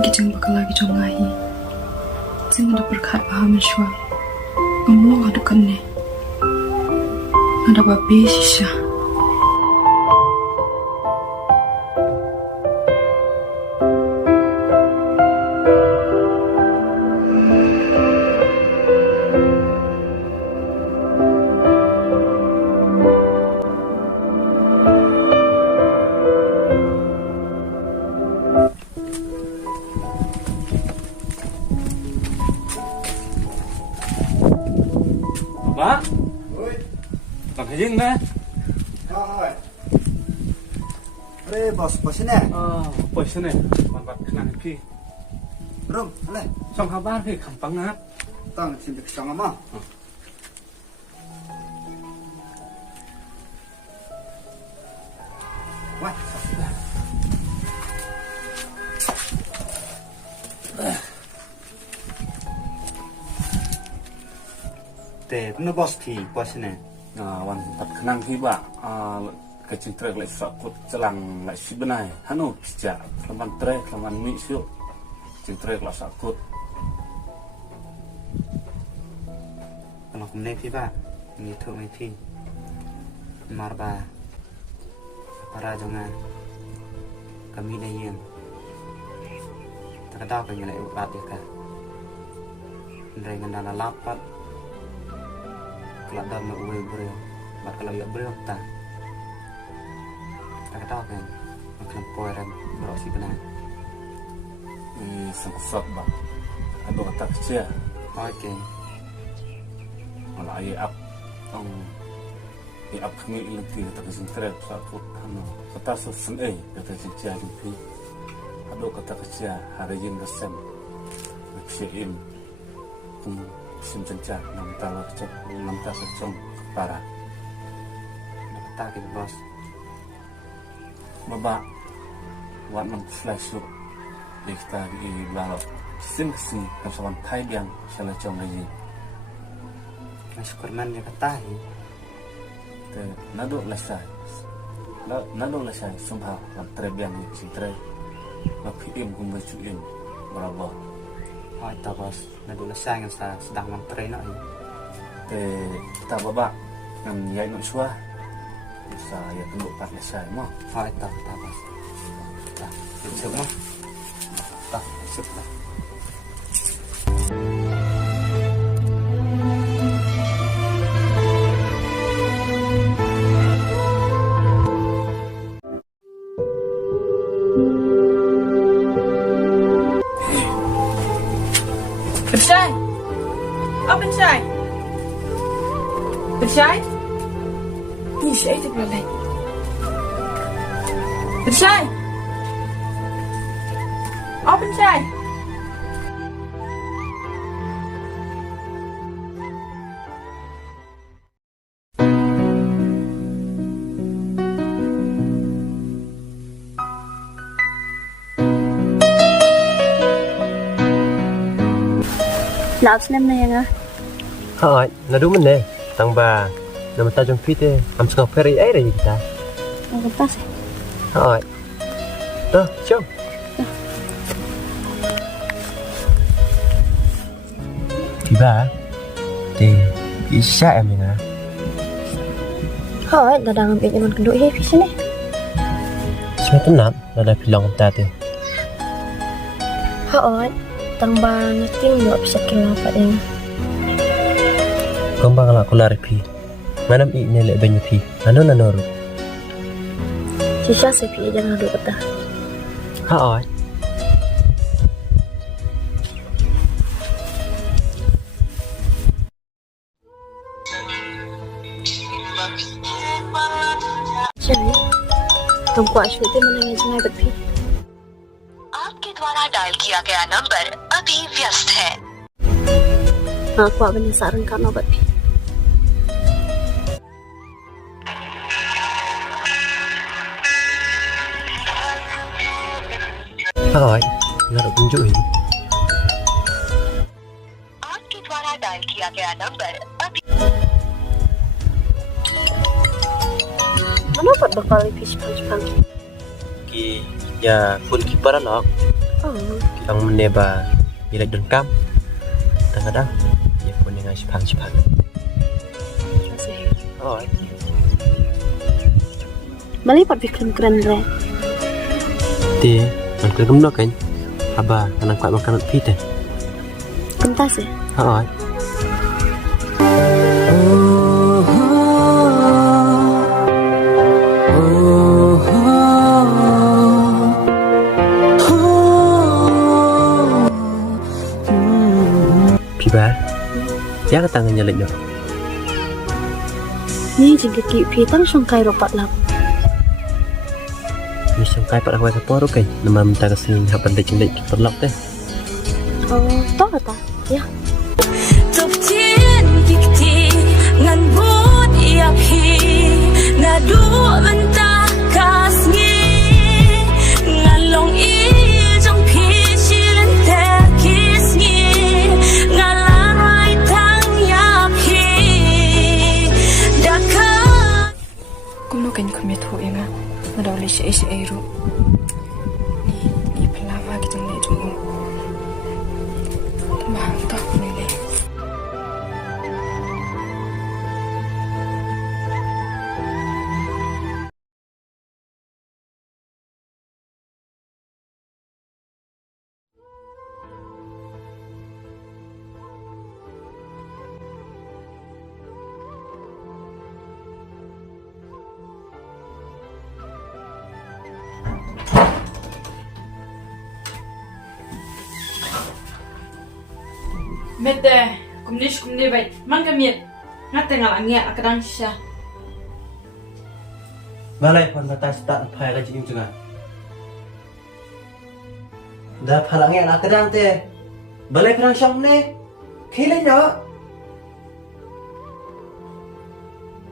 kijang bakal lagi jongahi. Jangan ada berkat paham syua. Ngomong ada kene. Ada babi sisa. Ba, tak kejing dah. Rồi. Đây boss ni. Bos ni, manfaat kenang pi. Rum, ale. Song kabar pi, kampang ngap. Tang sim dik sang ama. Wah. Teh, no boss ni. Wan manfaat kenang pi ba. Kecing trek lek sakut celang lek si benai. Hanu sejak laman trek laman mi siu. Kecing trek lek sakut. Kalau kemana pi ba? Ni tu mai pi. Marba. Para jangan. Kami dah yang. Terkadang kami nak ubat dia kan. Dengan dalam lapat. Kalau dah nak ubat beriak. Bat kalau ia beriak tak. Terkadang kan. Macam poiran berosi benar. Sengkut ba. Aduh kata kecil. Okey. Malah ayah up. Up kami ilanti kata kecing trek sakut. Hanu kata sesen kata kecil pi. Aduh kata kecil hari jin kesem. Kecil sim cencah nam tala kecil nam tala kecong kepara. Tak kita bos. Baba, wat nam flash tu. Kita di balok sim kesini kasawan Thai biang salah cong lagi. Syukurman dia kata ni. Nado lesai. Nado lesai sumpah lam trebiang ni si tre. Lam pim kumba cuim berapa. Oh, tak bos. Nak dulu saya yang sedang menteri nak ni. Kita baba ngam yai nak suah. Saya tunduk pat lesai mah. Oh, tak bos. Tak, semua. Tak, sudah. Bersyai. Apa Bersyai? Bersyai? Ni Syai tu pula lain. Bersyai. Apa Bersyai? Lão xem này nha. Hỏi, là đúng mình nè. Tăng bà, nằm ta trong phía tê, am sọc ferry ấy là gì ta? Không có gì. Hỏi. Đó, chồng. Thì bà, thì ý xa em mình à? Hỏi, là đang ambil zaman kedua hết phía sini. Sao tu nak, là đã bilang ta tê. Hỏi, tang bang ting nggak bisa kilafat ini. Kembang lah aku lari pi. Mana mi ni lek banyak pi. Anu nanoru. Sisa sepi jangan duduk kata. Hỏi. Jadi, तुमको आश्वस्त मनाने जाना है बत्ती. आपके द्वारा डायल किया गया नंबर अभी व्यस्त है. Aku akan saran kamu batti. Hỏi, là được tunjuk ini. आपके द्वारा डायल किया गया नंबर अभी. Mana dapat bakal lebih cepat-cepat? Ki, ya pun kiparan ok. Oh, Ang meneba ilek dengkam. Kadang-kadang dia pun dengan sepang-sepang. kasi. Oh, Bali pat keren-keren re. ti man kena gumno kan. Aba kanang kuat makan pite. Kentas eh. Oh. Piba. Jangan tangannya lek dok. Ni jengke ki pi tang songkai ropat lap. Misong kai pat aku saporo kan. Nama minta kesini hak pandai cendek kita lap teh. Oh, to ta. Ya. Top 10 gikti ngan bút yap hi ngadu mentah kasngi ngalong i trong pi shilen te kisngi ngalang rai tang yap hi daka Kumno kan kumya thu inga. Nadawli siya ru. Ni palawa kitang le jumu. Mahang tak nile. Mete, kumni baik. Man kamiet. Ngate ngalangnya akadang sya. Balai pun batas tak pai ka jing tengah. Dah phalangnya nak kedang teh. Balai perang syam ni. Khile nya.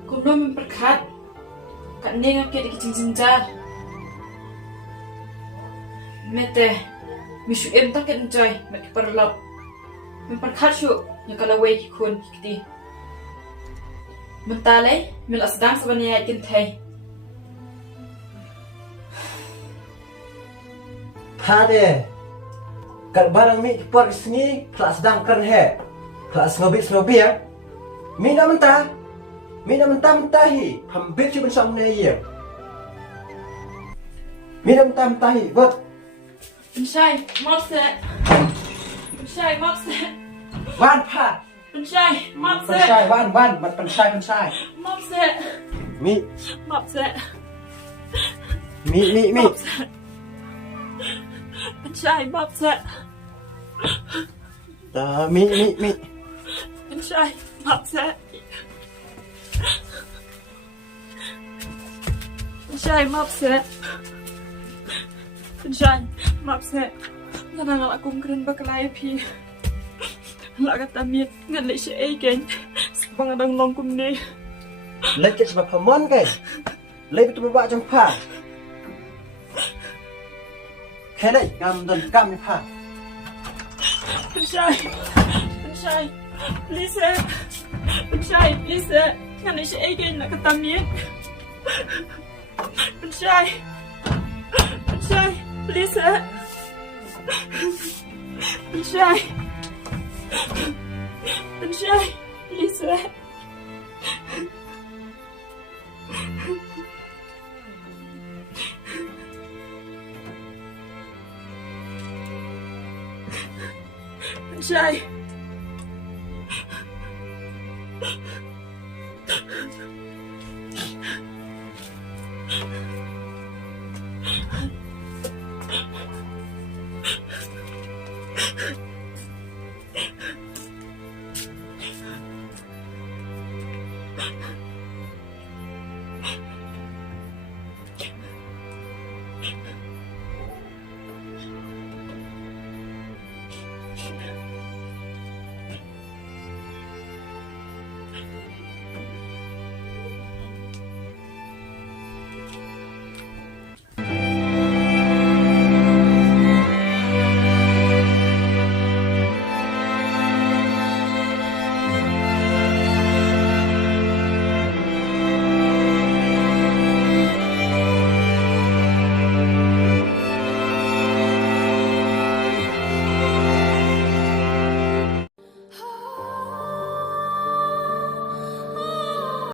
Kumno memperkat. Kat ni ngake di kicing sinjar. Mete, misu em tak enjoy mak perlop. Memperkat syuk yang kalau wei kun kiti. Mentalai mil asdang sebenarnya kintai. Pade. Kat barang mi por sini kelas sedang kan he. Kelas ngobi ya. Mi nak mentah. Mi nak mentah-mentahi. Hampir cuba sam ni ya. Mi nak mentah-mentahi. Buat. Pensyai, mopset. Pensyai, mopset. Wan pa. Pensyai, mopset. Pensai wan mat pensai. Mopset. Mi Mopset. mi. Pensyai, mopset. Dah mi. Pensyai, mopset. Pensyai, mopset. Pensyai, mopset. Nanang akong keren bakalay pi. Lagat damit ngan le siya again. Sabang adang long kumni. Lekit sebab pamon kan. Lek betul bawa jang pa. Kedai ngam don kam ni pa. Pensyai, please. Pensyai, please. Ngan le siya again lagat damit. Pensyai, please. Pensyai, please. Pensyai.